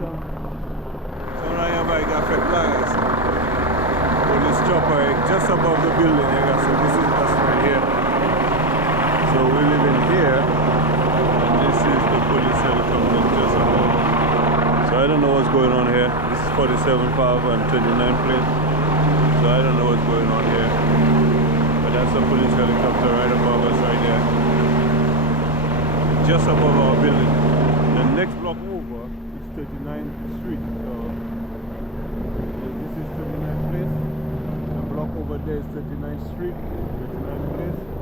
So now you have got fake flags. Police chopper just above the building. You got so this is us right here. So we live in here. And this is the police helicopter just above. So I don't know what's going on here. This is 47 5 and 29 plate. So I don't know what's going on here. But that's a police helicopter right above us right there. Just above our building. The next block over is 39th Street. So this is 39th place. The block over there is 39th Street, 39th place.